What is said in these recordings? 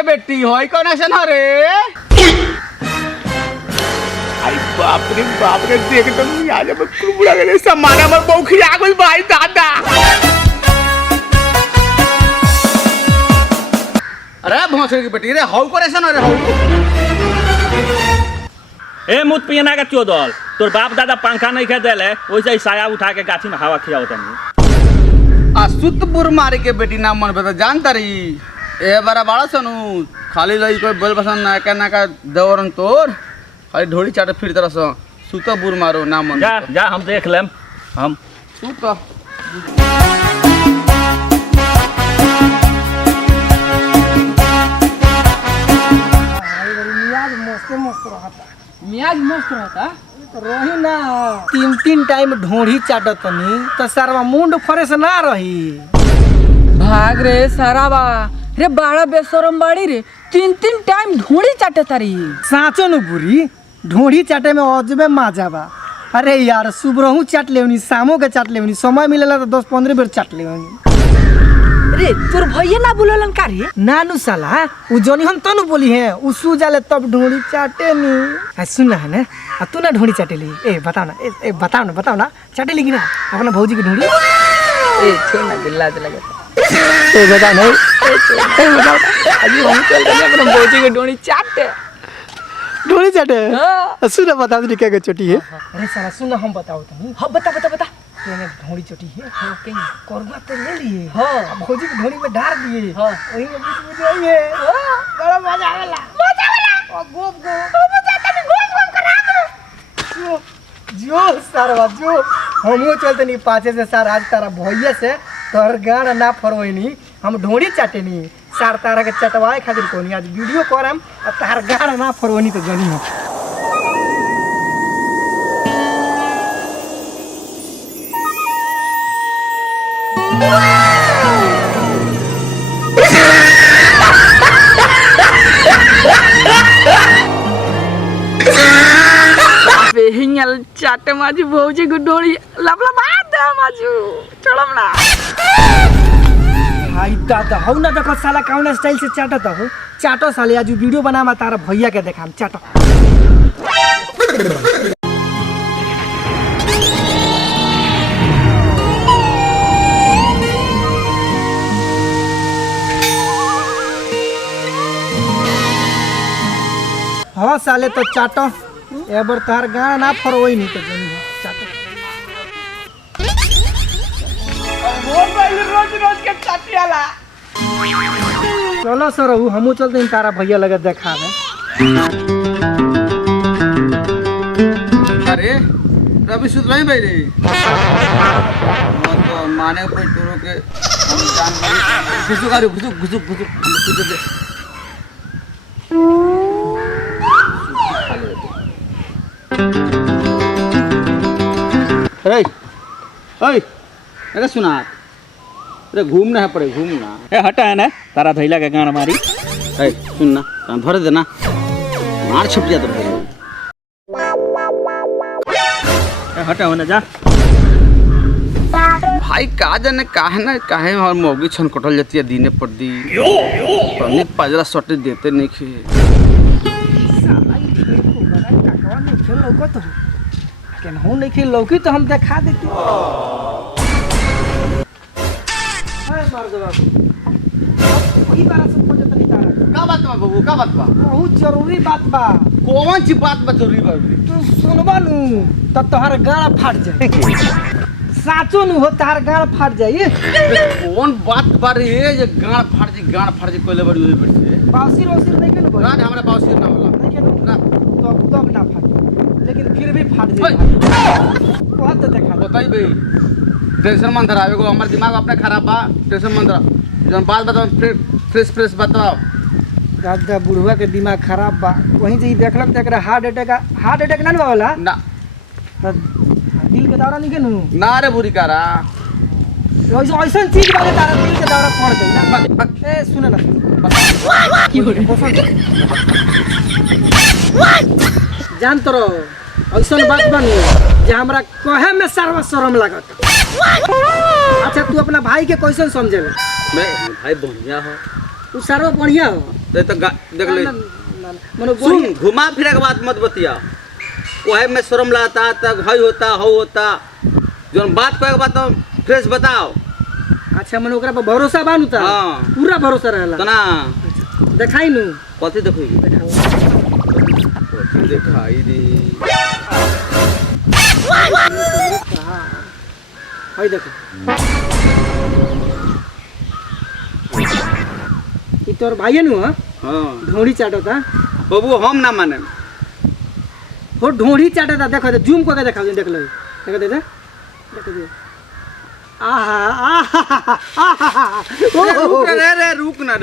के बेटी होई कौन ऐसा ना रे आई बाप रे देख तो नहीं आज मैं कुबड़ा गले समाना में बौखी आ गई भाई दादा अरे भोसड़ी की बेटी रे हौ कौन ऐसा ना रे हौ ए मुत पियना का चोदल तोर बाप दादा पंखा नहीं खे देले वैसे ही साया उठा के गाछी में हवा खियाओ तनी असुत बुर मारे के बेटी नाम मन बता जानता रही ए बारा बाड़ा सनु खाली लई कोई बोल पसंद ना का दौरन तोर खाली ढोड़ी चाटे फिर तरह से सुतो बुर मारो नाम मन जा जा हम देख लेम हम सुतो मियाज मस्त रहता रही ना 3 टाइम ढोढ़ी चाटतनी तो सरवा मुंड फ्रेश ना रही भाग रे सराबा रे बाड़ा बेशरम बाड़ी रे 3 टाइम ढोड़ी चाटे तारी साँचो न बुरी ढोढ़ी चाटे में अजबे मजा बा अरे यार सुबह चाट लेवनी शामों के चाट लेवनी समय मिलेला तो 10-15 बेर चाट लेवनी रे तोर भैया ना बुललन का रे नानू साला उ जोनी हम तनु बोली है उ सू जाले तब ढोढ़ी चाटे नी आ सुन है ना आ तू ना ढोढ़ी चाटे ली ए बताओ ना चाटे ली कि ना अपना भौजी की ढोढ़ी ए छोड़ ना दिल्ला लगे ए बता नहीं अभी हम चल रहे हैं अपना भौजी के ढोड़ी चाटे ढोढ़ी चाटे सुन बता दे क्या चोटी है अरे साला सुन हम बताओ तुम हां बता मैंने ढोड़ी चोटी है हां कहीं कोरबा तो ले लिए हां भौजी की ढोड़ी में डाल दिए हां वही में बीच में जाइए बड़ा मजा आवेला और गोप जो सरवा जो हमो चलते नहीं पाछे से सर आज तारा भैया से तोर गाड़ ना फरवैनी हम ढोड़ी चाटे नहीं सर तारा के चटवाए खातिर कोनी आज वीडियो करम आ तार गाड़ ना फरवैनी तो जनी हो बेहिंगल चाटे माजी भौजी को ढोड़ी लबला बात दे माजू छोड़म ना हाय दादा हौ ना देखो साला कौन स्टाइल से चाटत हो चाटो साले आज वीडियो बनामा तारा भैया के देखाम चाटो हाँ साले तो चाटो ए बार तार गाना ना फरवई नहीं तो जनी चाटो वो पहले रोज के चाटियाला चलो सर हमू चलते हैं तारा भैया लगे देखा है अरे रवि सुध नहीं भाई रे तो माने ऊपर तोरो के हम जान घुसु अरे ओए अरे सुना अरे घूमना है पड़े घूमना ए हटा है ना तारा धैला के गाना मारी ए सुनना कान धर देना मार छिप जा तो ए हटा होने जा भाई का जाने काहे और मोगी छन कटल जाती है दीने पर दी पन्नी पजरा सटे देते नहीं खे केनहू नहीं खेल लौकी तो हम देखा देते मार दो बाबू वही बारा सब खोज तनी तारा का बात बा बाबू का बात बा बहुत जरूरी बात बा कौन सी बात बा जरूरी बा तू सुनबा नु तब तोहर गाड़ा फाट जाए साचो नु हो तार गाड़ फाट जाए कौन बात बा रे जे गाड़ फाट जी कोले बड़ी हुई बैठे बाउसिर नहीं के नु ना हमरा बाउसिर ना होला नहीं के नु ना तब ना फाट लेकिन फिर भी फाट जाए बहुत तो देखा बताई बे टेंशन मन धरावे को हमर दिमाग अपने खराब बा टेंशन मन धरा जन बात बताओ फ्रेश बताओ दादा बुढ़वा के दिमाग खराब बा वहीं से ही देखलक तक हार्ट अटैक ना होला ना दिल के दौरा नहीं के नु ना रे बुरी कारा ऐसा चीज वाले तारा दिल के दौरा पड़ गई ना ए सुन ना की हो जान तो ऐसा बात बनी जे हमरा कहे में शर्म लागत अच्छा तू अपना भाई के कैसे समझेला मैं भाई बढ़िया हो तू सर्व बढ़िया हो तो देख ले मनो सुन घुमा फिरा के बात मत बतिया ओहे में शर्म लाता तक हई होता हो होता जोन बात कहे के बात तो फ्रेश बताओ अच्छा मनो ओकरा पर भरोसा बानू ता हाँ। पूरा भरोसा रहला तना देखाई नु कथी देखोगी देखाओ कथी दिखाई दी हई देखो ई तोर भाई नु हां ढोड़ी चाटता बाबू हम ना माने हो ढोड़ी चाटता देखो जूम करके देखाओ देख ले देख दे देख दे आहा आहा आहा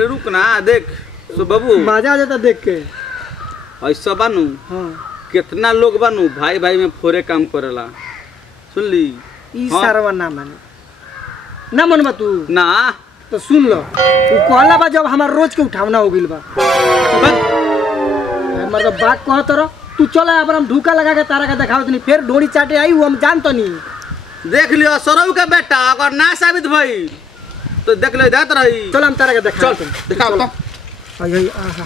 रुक ना देख सो बाबू मजा आ जाता देख के ऐसा बानू हां कितना लोग बानू भाई भाई में फोरे काम करेला सुन ली ई हाँ। सारवा ना माने ना मनबा तू ना तो सुन लो वो कहला बा जब हमार रोज के उठावना हो गइल बा हमार तो बात कहत रह तू चल अब हम ढूका लगा के तारा के देखावत नहीं फिर ढोड़ी चाटे आई हम जानत नहीं देख लियो सरऊ के बेटा अगर ना साबित भई तो देख ले जात रही चल हम तारा के देखाओ चल दिखाओ तो आई आहा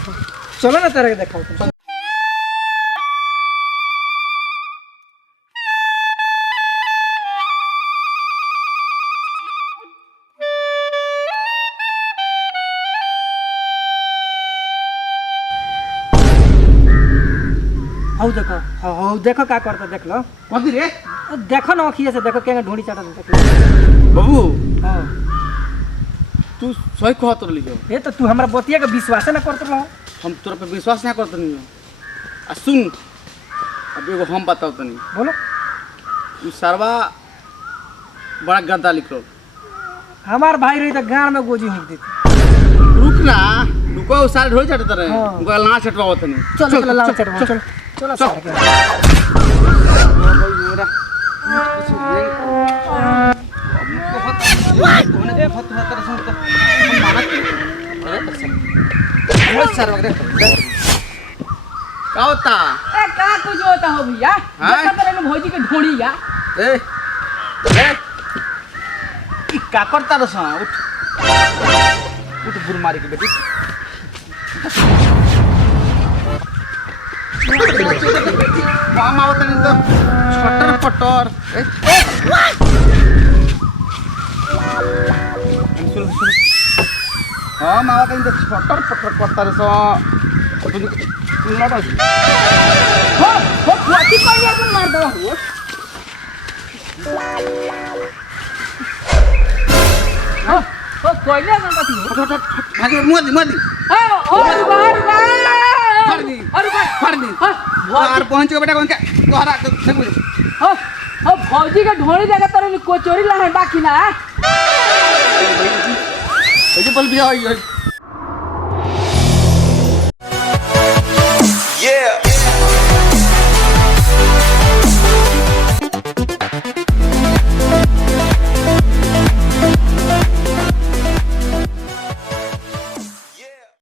चलो ना तारा के देखाओ हौ देखो हौ देखो का करता देख लो कथी रे देखो ना अखिए से देखो केंगा ढोड़ी चाटा देख लो बाबू हां तू सही कहत रही हो ये तो तू हमरा बतिया के विश्वास ना करत रहो हम तोरा पे विश्वास ना करत नहीं आ सुन अब एगो हम बताओ तनी बोलो उ सरवा बड़ा गंदा लिखलो हमार भाई रही तो गांव में गोजी हुक देती रुक ना रुको सारे ढोल चटत रहे हाँ। उनका लाना चटवाओ तनी चलो चलो लाओ चलो चलो चलो चल। सारे के क्या होता ए का कुछ होता हो भैया हाँ? देखा तेरे भौजी के ढोड़ी या ए ए ई का करता रस उठ उठ बुर मारी के बेटी काम आवत नहीं तो छटर पटर ए सुन सुन हम आवत नहीं तो छटर पटर करता रस तुम लड़ा हो फुआती कोई तुम मार दो हो हो कोई ना करती हो भागे मोदी मोदी ओ बाहर फाड़ दी अरे फाड़ दी और पहुंच के बेटा कौन क्या तोहरा देख मुझे हो भौजी के ढोड़ी जगह तेरे कोचोरी ला है बाकी ना ये बोल भी आई